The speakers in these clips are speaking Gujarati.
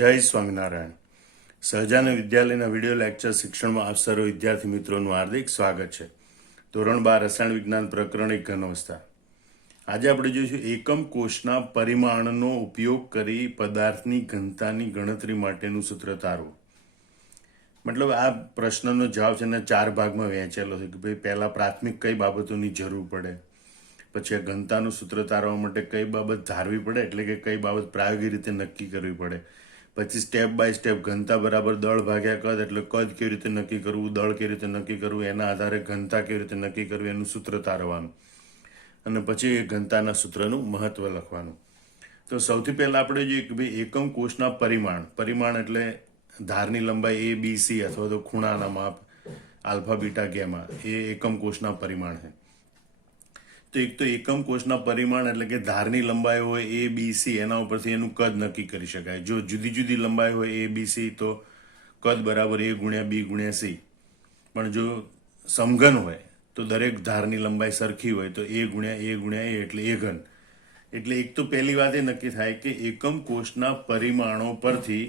જય સ્વામિનારાયણ. સહજાનંદ વિદ્યાલયના વિડીયો લેક્ચર શિક્ષણમાં આપ સર્વ વિદ્યાર્થી મિત્રોનું હાર્દિક સ્વાગત છે. ધોરણ 12 રસાયણ વિજ્ઞાન પ્રકરણ 1 ઘનઅવસ્થા. આજે આપણે જોઈશું એકમ કોષના પરિમાણનો ઉપયોગ કરી પદાર્થની ઘનતાની ગણતરી માટેનું સૂત્ર તારવું. મતલબ આ પ્રશ્નનો જવાબ છે ને 4 ભાગમાં વહેંચેલો છે કે ભાઈ પહેલા પ્રાથમિક કઈ બાબતોની જરૂર પડે, પછી આ ઘનતાનું સૂત્ર તારવા માટે કઈ બાબત ધારવી પડે, એટલે કે કઈ બાબત પ્રાયોગિક રીતે નક્કી કરવી પડે, પછી સ્ટેપ બાય સ્ટેપ ઘનતા બરાબર દળ ભાગ્યા કદ, એટલે કદ કેવી રીતે નક્કી કરવું, દળ કેવી રીતે નક્કી કરવું, એના આધારે ઘનતા કેવી રીતે નક્કી કરવી એનું સૂત્ર તારવાનું, અને પછી એ ઘનતાના સૂત્રનું મહત્વ લખવાનું. તો સૌથી પહેલાં આપણે જોઈએ કે ભાઈ એકમ કોષના પરિમાણ એટલે ધારની લંબાઈ ABC અથવા તો ખૂણાના માપ આલ્ફા બીટા ગેમા એ એકમ કોષના પરિમાણ છે. તો એક તો એકમ કોષના પરિમાણ એટલે કે ધારની લંબાઈ હોય ABC, એના ઉપરથી એનું કદ નક્કી કરી શકાય. જો જુદી જુદી લંબાઈ હોય ABC તો કદ બરાબર A ગુણ્યા B ગુણ્યા C. પણ જો સમઘન હોય તો દરેક ધારની લંબાઈ સરખી હોય તો A ગુણ્યા A એટલે A ઘન. એટલે એક તો પહેલી વાત એ નક્કી થાય કે એકમ કોષના પરિમાણો પરથી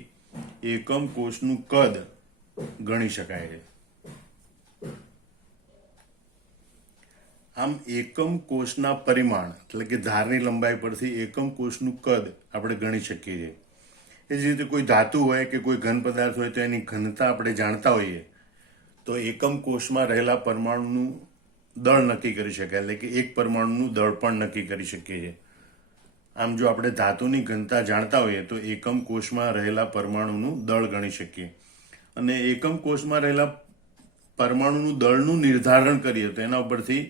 એકમ કોષનું કદ ગણી શકાય છે. આમ એકમ કોષના પરિમાણ એટલે કે ધારની લંબાઈ પરથી એકમ કોષનું કદ આપણે ગણી શકીએ છીએ. એ જ રીતે કોઈ ધાતુ હોય કે કોઈ ઘન પદાર્થ હોય તો એની ઘનતા આપણે જાણતા હોઈએ તો એકમ કોષમાં રહેલા પરમાણુનું દળ નક્કી કરી શકાય, એટલે કે એક પરમાણુનું દળ પણ નક્કી કરી શકીએ છીએ. આમ જો આપણે ધાતુની ઘનતા જાણતા હોઈએ તો એકમ કોષમાં રહેલા પરમાણુનું દળ ગણી શકીએ, અને એકમ કોષમાં રહેલા પરમાણુનું દળનું નિર્ધારણ કરીએ તો એના ઉપરથી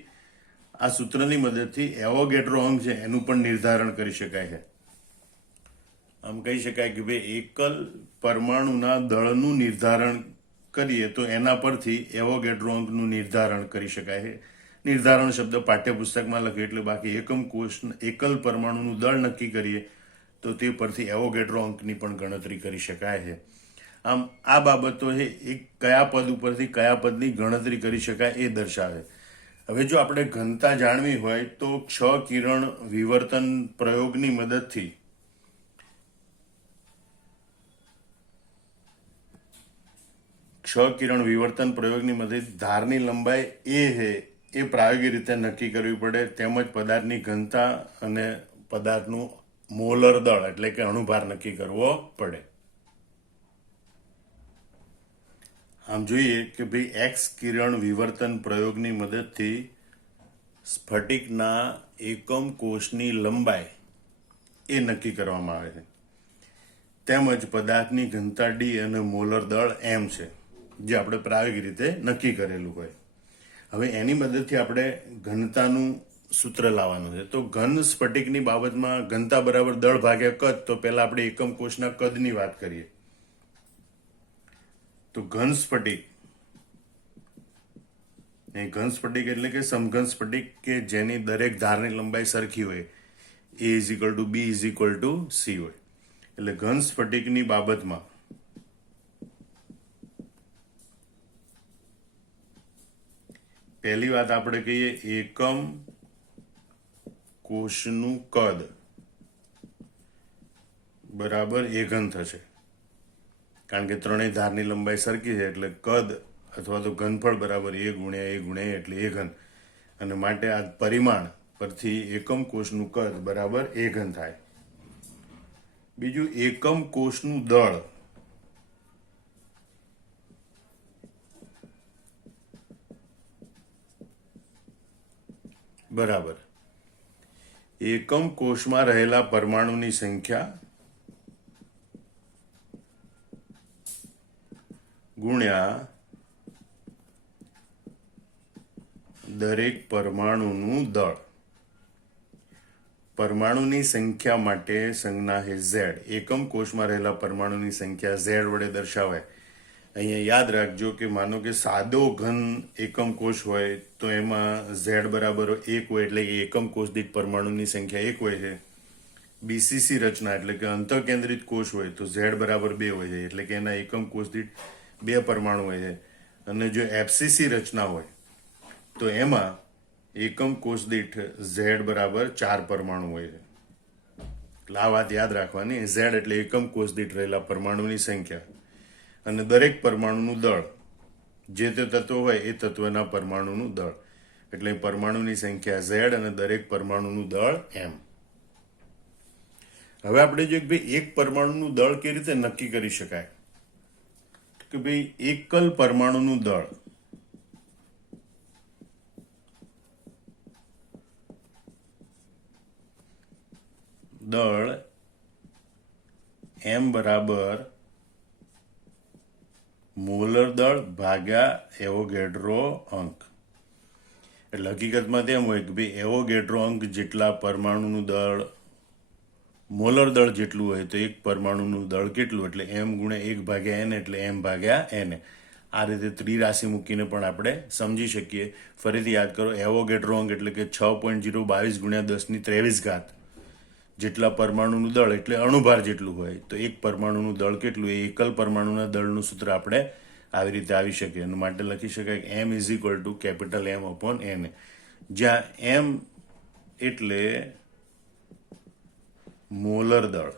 આ સૂત્રની મદદથી એવોગેડ્રો અંક છે એનું પણ નિર્ધારણ કરી શકાય છે. આમ કહી શકાય કે ભાઈ એકલ પરમાણુના દળનું નિર્ધારણ કરીએ તો એના પરથી એવોગેડ્રો અંકનું નિર્ધારણ કરી શકાય છે. નિર્ધારણ શબ્દ પાઠ્યપુસ્તકમાં લખ્યો એટલે બાકી એકમ કોષ એકલ પરમાણુનું દળ નક્કી કરીએ તો તે પરથી એવોગેડ્રો અંકની પણ ગણતરી કરી શકાય છે. આમ આ બાબતો છે એક કયા પદ ઉપરથી કયા પદની ગણતરી કરી શકાય એ દર્શાવે. હવે જો આપણે ઘનતા જાણવી હોય તો ક્ષ કિરણ વિવર્તન પ્રયોગની મદદથી ધારની લંબાઈ એ છે એ પ્રાયોગિક રીતે નક્કી કરવી પડે, તેમજ પદાર્થની ઘનતા અને પદાર્થનું મોલર દળ એટલે કે અણુભાર નક્કી કરવો પડે. આમ જોઈએ કે ભાઈ એક્સ કિરણ વિવર્તન પ્રયોગની મદદથી સ્ફટિકના એકમ કોષની લંબાઈ એ નક્કી કરવામાં આવે છે, તેમજ પદાર્થની ઘનતા D અને મોલર દળ M છે જે આપણે પ્રાયોગિક રીતે નક્કી કરેલું હોય. હવે એની મદદથી આપણે ઘનતાનું સૂત્ર લાવવાનું છે. તો ઘન સ્ફટિકની બાબતમાં ઘનતા બરાબર દળ ભાગ્યા કદ, તો પહેલા આપણે એકમ કોષના કદની વાત કરીએ. તો ઘન સ્ફટિક એટલે કે સમઘન સ્ફટિક કે જેની દરેક ધારની લંબાઈ સરખી હોય, A = B = C હોય. એટલે ઘન સ્ફટિકની બાબતમાં પહેલી વાત આપણે કહીએ એકમ કોષનું કદ બરાબર A ઘન થશે, કારણ કે ત્રણેય ધારની લંબાઈ સરખી છે એટલે કદ અથવા તો ઘનફળ બરાબર A ગુણ્યા A એટલે A ઘન, અને માટે આ પરિમાણ પરથી એકમ કોષનું કદ બરાબર A ઘન થાય. બીજું એકમ કોષનું દળ બરાબર એકમ કોષમાં રહેલા પરમાણુની સંખ્યા ગુણ્યા દરેક પરમાણુનું દળ. પરમાણુની સંખ્યા માટે સંજ્ઞા છે Z. એકમ કોષમાં રહેલા પરમાણુની સંખ્યા Z વડે દર્શાવાય. અહીંયા યાદ રાખજો કે માનો કે સાદો ઘન એકમ કોષ હોય તો એમાં Z બરાબર 1 હોય, એટલે કે એકમ કોષ દીઠ પરમાણુની સંખ્યા 1 હોય છે. BCC રચના એટલે કે અંતઃકેન્દ્રિત કોષ હોય તો Z બરાબર 2 હોય છે, એટલે કે એના એકમ કોષ દીઠ 2 પરમાણુ હોય છે. અને જો FCC રચના હોય તો એમાં એકમ કોષ દીઠ Z બરાબર 4 પરમાણુ હોય છે. એટલે આ વાત યાદ રાખવાની. ઝેડ એટલે એકમ કોષ દીઠ રહેલા પરમાણુની સંખ્યા અને દરેક પરમાણુનું દળ, જે તે તત્વ હોય એ તત્વના પરમાણુનું દળ, એટલે પરમાણુની સંખ્યા ઝેડ અને દરેક પરમાણુનું દળ એમ. હવે આપણે જોઈએ કે ભાઈ એક પરમાણુનું દળ કેવી રીતે નક્કી કરી શકાય, કે ભાઈ એકલ પરમાણુનું દળ એમ બરાબર મોલર દળ ભાગ્યા એવોગેડ્રો અંક. એટલે હકીકતમાં તેમ હોય કે ભાઈ એવોગેડ્રો અંક જેટલા પરમાણુનું દળ મોલર દળ જેટલું હોય તો એક પરમાણુનું દળ કેટલું, એટલે એમ ગુણ્યા 1 ભાગ્યા n એટલે m ભાગ્યા n. આ રીતે ત્રિરાશિ મૂકીને પણ આપણે સમજી શકીએ. ફરીથી યાદ કરો, એવોગેડ્રો અંક એટલે કે 6.022 ગુણ્યા 1023 જેટલા પરમાણુનું દળ એટલે અણુભાર જેટલું હોય તો એક પરમાણુનું દળ કેટલું, એ એકલ પરમાણુના દળનું સૂત્ર આપણે આવી રીતે આવી શકે. અને માટે લખી શકાય કે m is equal to capital M upon n, જ્યાં m એટલે મોલર દળ.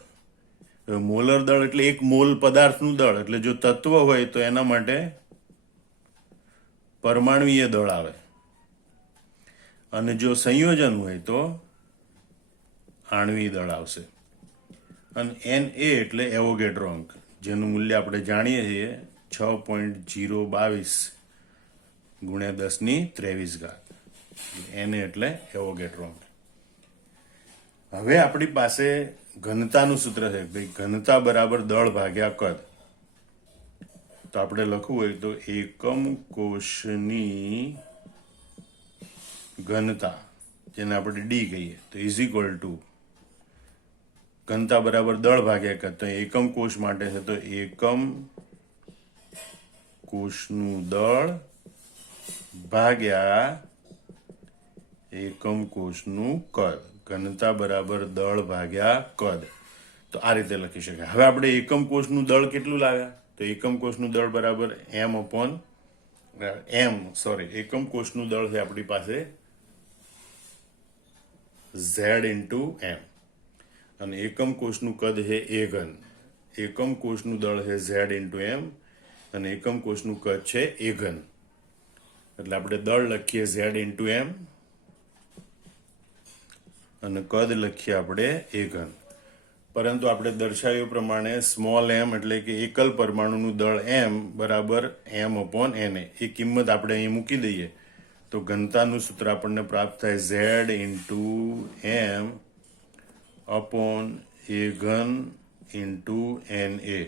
મોલર દળ એટલે એક મોલ પદાર્થનું દળ, એટલે જો તત્વ હોય તો એના માટે પરમાણુય દળ આવે, અને જો સંયોજન હોય તો આણ્વીય દળ આવશે. અને Na એટલે એવોગેડ્રો અંક, જેનું મૂલ્ય આપણે જાણીએ છીએ 6.022 ગુણ્યા 1023. Na એટલે એવોગેડ્રો અંક. હવે આપણી પાસે ઘનતાનું સૂત્ર છે, ભાઈ ઘનતા બરાબર દળ ભાગ્યા કદ. તો આપણે લખવું હોય તો એકમ કોષની ઘનતા, જેને આપણે ડી કહીએ, તો ઇઝ ઇક્વલ ટુ ઘનતા બરાબર દળ ભાગ્યા કદ. તો એકમ કોષ માટે છે તો એકમ કોષનું દળ ભાગ્યા એકમ કોષનું કદ. ઘનતા બરાબર દળ ભાગ્યા કદ. તો આ રીતે લખી શકાય. હવે આપણે એકમ કોષનું દળ કેટલું લાવ્યા, તો એકમ કોષનું દળ બરાબર એકમ કોષનું દળ છે આપણી પાસે z ઇન્ટુ m, અને એકમ કોષનું કદ છે a ઘન. એકમ કોષનું દળ છે z ઇન્ટુ m અને એકમ કોષનું કદ છે a ઘન. એટલે આપણે દળ લખીએ z ઇન્ટુ m અને કદ લખીએ આપણે a ઘન. પરંતુ આપણે દર્શાવ્યું પ્રમાણે સ્મોલ m એટલે કે એકલ પરમાણુનું દળ m બરાબર m અપોન na, એ કિંમત આપણે અહીં મૂકી દઈએ તો ઘનતાનું સૂત્ર આપણને પ્રાપ્ત થાય z into m upon a ઘન ઇન્ટુ na.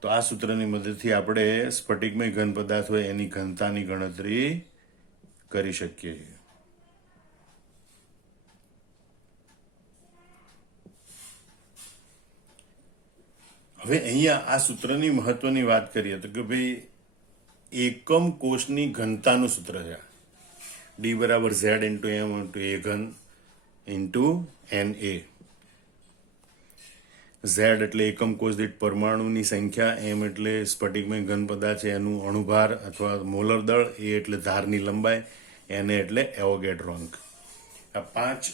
તો આ સૂત્રની મદદથી આપણે સ્ફટિકમય ઘન પદાર્થ હોય એની ઘનતાની ગણતરી કરી શકીએ. હવે અહીંયા આ સૂત્રની મહત્વની વાત કરીએ તો કે ભાઈ એકમ કોષની ઘનતાનું સૂત્ર છે ડી બરાબર ઝેડ ઇન્ટુ એમ ઇન્ટુ એ ઘન ઇન્ટુ Na. ઝેડ એટલે એકમ કોષ દીઠ પરમાણુની સંખ્યા, એમ એટલે સ્ફટિકમય ઘન પદાર્થ છે એનું અણુભાર અથવા મોલર દળ, એ એટલે ધારની લંબાઈ, Na એટલે એવોગેડ્રો અંક. આ 5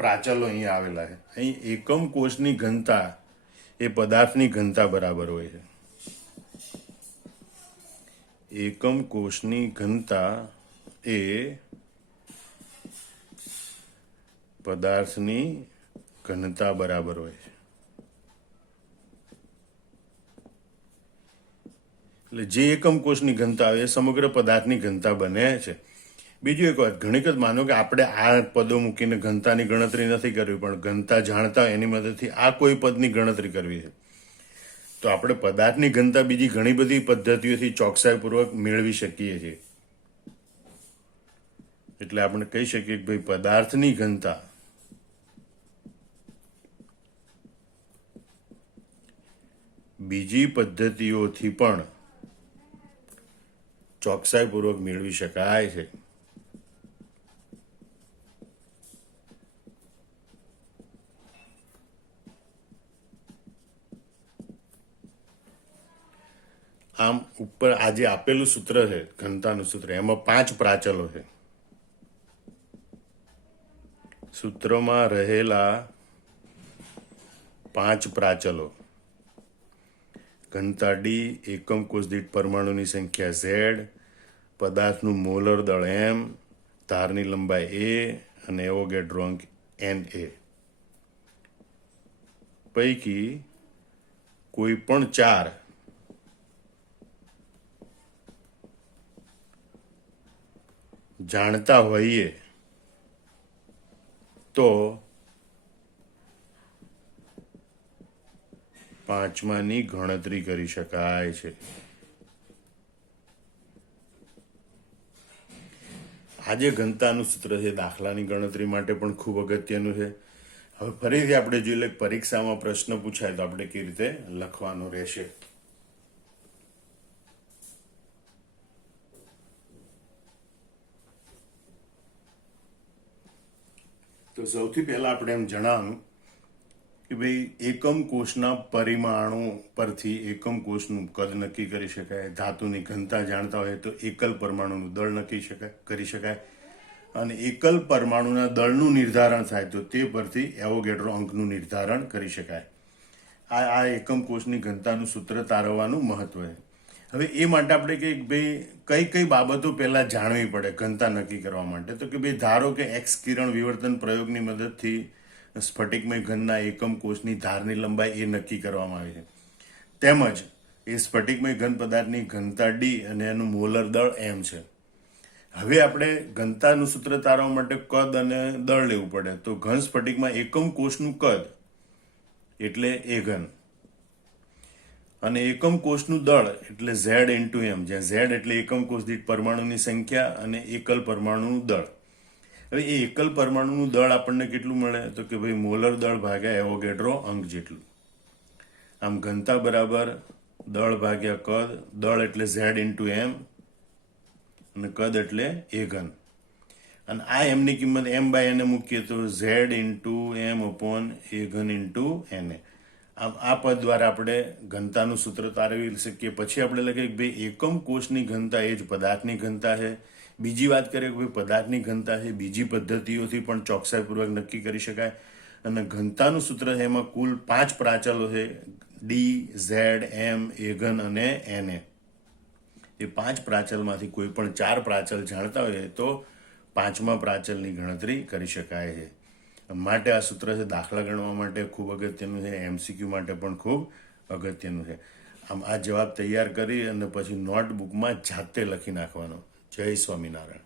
પ્રાચલો અહીંયા આવેલા છે. અહીં એકમ કોષની ઘનતા એ પદાર્થની ઘનતા બરાબર હોય છે. એકમ કોષની ઘનતા એ પદાર્થની ઘનતા બરાબર હોય છે. એટલે જે એકમ કોષની ઘનતા આવે એ સમગ્ર પદાર્થની ઘનતા બને છે. બીજું એક વાત, ઘણી વખત માનો કે આપણે આ પદો મૂકીને ઘનતાની ગણતરી નથી કરવી, પણ ઘનતા જાણતા એની મદદથી આ કોઈ પદની ગણતરી કરવી છે, તો આપણે પદાર્થની ઘનતા બીજી ઘણી બધી પદ્ધતિઓથી ચોકસાઈપૂર્વક મેળવી શકીએ છીએ. એટલે આપણે કહી શકીએ કે ભાઈ પદાર્થની ઘનતા બીજી પદ્ધતિઓથી પણ ચોકસાઈપૂર્વક મેળવી શકાય છે. આમ ઉપર આ જે આપેલું સૂત્ર છે ઘનતાનું સૂત્ર, એમાં 5 પ્રાચલો છે. સૂત્રમાં રહેલા 5 પ્રાચલો, ઘનતા ડી, એકમ કોષ દીઠ પરમાણુની સંખ્યા ઝેડ, પદાર્થનું મોલર દળ એમ, ધારની લંબાઈ એ અને એવોગેડ્રો અંક Na. પૈકી કોઈ પણ 4 જાણતા હોઈએ તો 5માની ગણતરી કરી શકાય છે. આ જે ઘનતાનું સૂત્ર છે દાખલાની ગણતરી માટે પણ ખૂબ અગત્યનું છે. હવે ફરીથી આપણે જોઈ લે પરીક્ષામાં પ્રશ્ન પૂછાય તો આપણે કેવી રીતે લખવાનો રહેશે. તો સૌથી પહેલા આપણે એમ જણાવવાનું કે ભાઈ એકમ કોષના પરિમાણો પરથી એકમ કોષનું કદ નક્કી કરી શકાય. ધાતુની ઘનતા જાણતા હોય તો એકલ પરમાણુનું દળ નક્કી કરી શકાય અને એકલ પરમાણુના દળનું નિર્ધારણ થાય તો તે પરથી એવોગેડ્રો અંકનું નિર્ધારણ કરી શકાય. આ એકમ કોષની ઘનતાનું સૂત્ર તારવવાનું મહત્વ છે. હવે એ માટે આપણે કે ભાઈ કઈ બાબતો પહેલા જાણવી પડે ઘનતા નક્કી કરવા માટે. તો કે ભાઈ ધારો કે એક્સ કિરણ વિવર્તન પ્રયોગની મદદથી સ્ફટિકમય ઘનના એકમ કોષની ધારની લંબાઈ એ નક્કી કરવામાં આવી છે. તેમજ એ સ્ફટિકમય ઘન પદાર્થની ઘનતા ડી અને એનું મોલર દળ એમ છે. હવે આપણે ઘનતાનું સૂત્ર તારવા માટે કદ અને દળ લેવું પડે. તો ઘન સ્ફટિકમાં એકમ કોષનું કદ એટલે એ ઘન અને એકમ કોષનું દળ એટલે ઝેડ ઇન્ટુ એમ, જ્યાં ઝેડ એટલે એકમ કોષ દીઠ પરમાણુની સંખ્યા અને એકલ પરમાણુનું દળ. હવે એ એકલ પરમાણુનું દળ આપણને કેટલું મળે તો કે ભાઈ મોલર દળ ભાગ્યા એવોગેડ્રો અંક જેટલું. આમ ઘનતા બરાબર દળ ભાગ્યા કદ, દળ એટલે ઝેડ ઇન્ટુ એમ અને કદ એટલે એ ઘન. અને આ એમની કિંમત એમ બાય એને મૂકીએ તો ઝેડ ઇન્ટુ એમ અપોન એ ઘન ઇન્ટુ એને. આમ આ પદ દ્વારા આપણે ઘનતાનું સૂત્ર તારવી શકીએ. પછી આપણે લખીએ કે ભાઈ એકમ કોષની ઘનતા એ જ પદાર્થની ઘનતા છે. બીજી વાત કરીએ કે ભાઈ પદાર્થની ઘનતા છે બીજી પદ્ધતિઓથી પણ ચોકસાઈપૂર્વક નક્કી કરી શકાય. અને ઘનતાનું સૂત્ર છે એમાં કુલ 5 પ્રાચલો છે, ડી, ઝેડ, એમ, એ ઘન અને એને. એ 5 પ્રાચલમાંથી કોઈ પણ 4 પ્રાચલ જાણતા હોય તો 5મા પ્રાચલની ગણતરી કરી શકાય છે. માટે આ સૂત્ર છે દાખલા ગણવા માટે ખૂબ અગત્યનું છે, એમસીક્યુ માટે પણ ખૂબ અગત્યનું છે. આમ આ જવાબ તૈયાર કરી અને પછી નોટબુકમાં જાતે લખી નાખવાનો. જય સ્વામિનારાયણ.